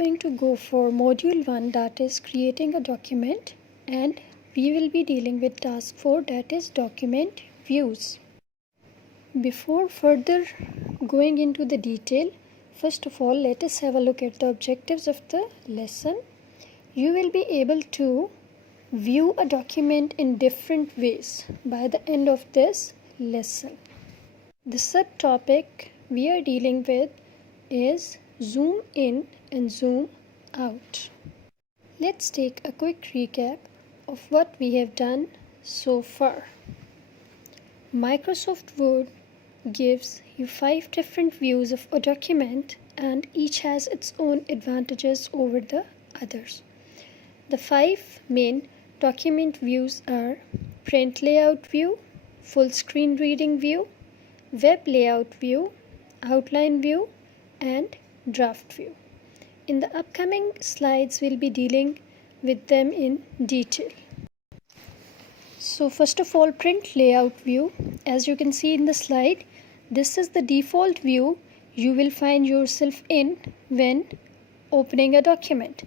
going to go for module 1, that is creating a document, and we will be dealing with task 4, that is document views. Before further going into the detail, first of all let us have a look at the objectives of the lesson. You will be able to view a document in different ways by the end of this lesson. The subtopic we are dealing with is zoom in and zoom out. Let's take a quick recap of what we have done so far. Microsoft Word gives you 5 different views of a document, and each has its own advantages over the others. The 5 main document views are print layout view, full screen reading view, web layout view, outline view, and draft view. In the upcoming slides, we'll be dealing with them in detail. So first of all, print layout view. As you can see in the slide, this is the default view you will find yourself in when opening a document.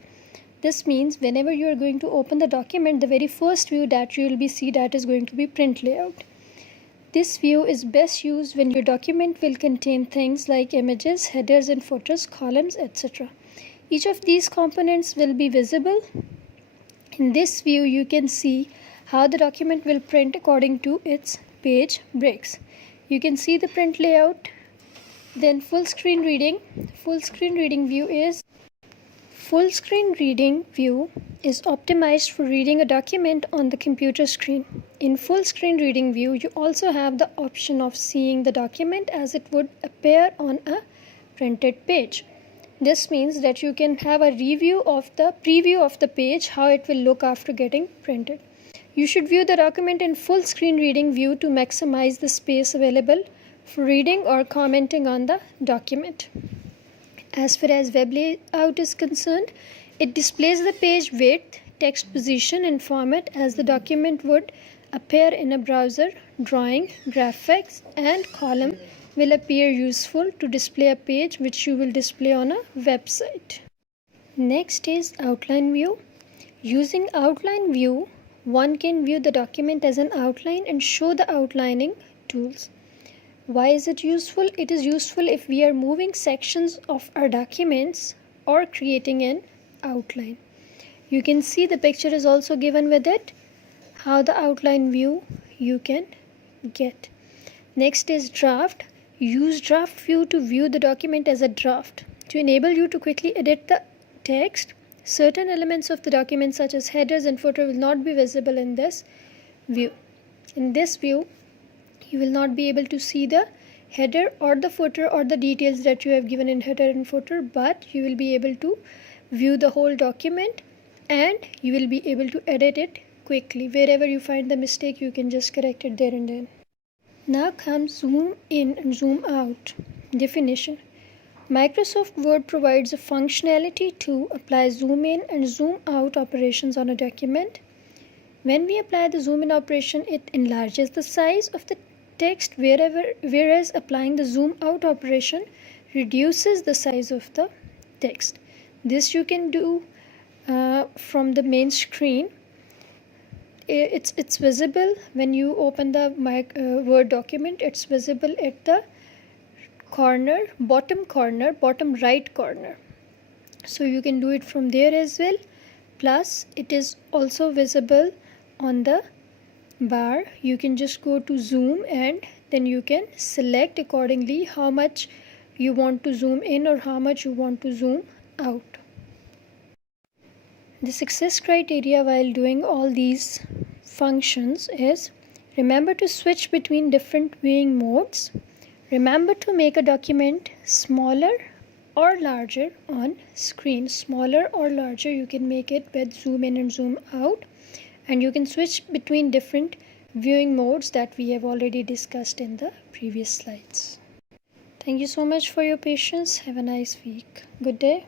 This means whenever you are going to open the document, the very first view that you will be see that is going to be print layout. This view is best used when your document will contain things like images, headers and footers, columns, etc. Each of these components will be visible. In this view, you can see how the document will print according to its page breaks. You can see the print layout. Then full screen reading. Full screen reading view is optimized for reading a document on the computer screen. In full screen reading view, you also have the option of seeing the document as it would appear on a printed page. This means that you can have a preview of the page, how it will look after getting printed. You should view the document in full screen reading view to maximize the space available for reading or commenting on the document. As far as web layout is concerned, it displays the page width, text position and format as the document would appear in a browser. Drawing, graphics and column will appear useful to display a page which you will display on a website. Next is outline view. Using outline view, one can view the document as an outline and show the outlining tools. Why is it useful? It is useful if we are moving sections of our documents or creating an outline. You can see the picture is also given with it, how the outline view you can get. Next is draft. Use draft view to view the document as a draft. To enable you to quickly edit the text, certain elements of the document such as headers and footer will not be visible in this view. In this view, you will not be able to see the header or the footer or the details that you have given in header and footer, but you will be able to view the whole document and you will be able to edit it quickly. Wherever you find the mistake, you can just correct it there and then. Now comes zoom in and zoom out. Definition. Microsoft Word provides a functionality to apply zoom in and zoom out operations on a document. When we apply the zoom in operation, it enlarges the size of the text, whereas applying the zoom out operation reduces the size of the text. This you can do from the main screen. It's visible when you open the Word document. It's visible at the bottom right corner. So you can do it from there as well. Plus it is also visible on the bar. You can just go to zoom and then you can select accordingly how much you want to zoom in or how much you want to zoom out. The success criteria while doing all these functions is: remember to switch between different viewing modes. Remember to make a document smaller or larger on screen. Smaller or larger, you can make it with zoom in and zoom out. And you can switch between different viewing modes that we have already discussed in the previous slides. Thank you so much for your patience. Have a nice week. Good day.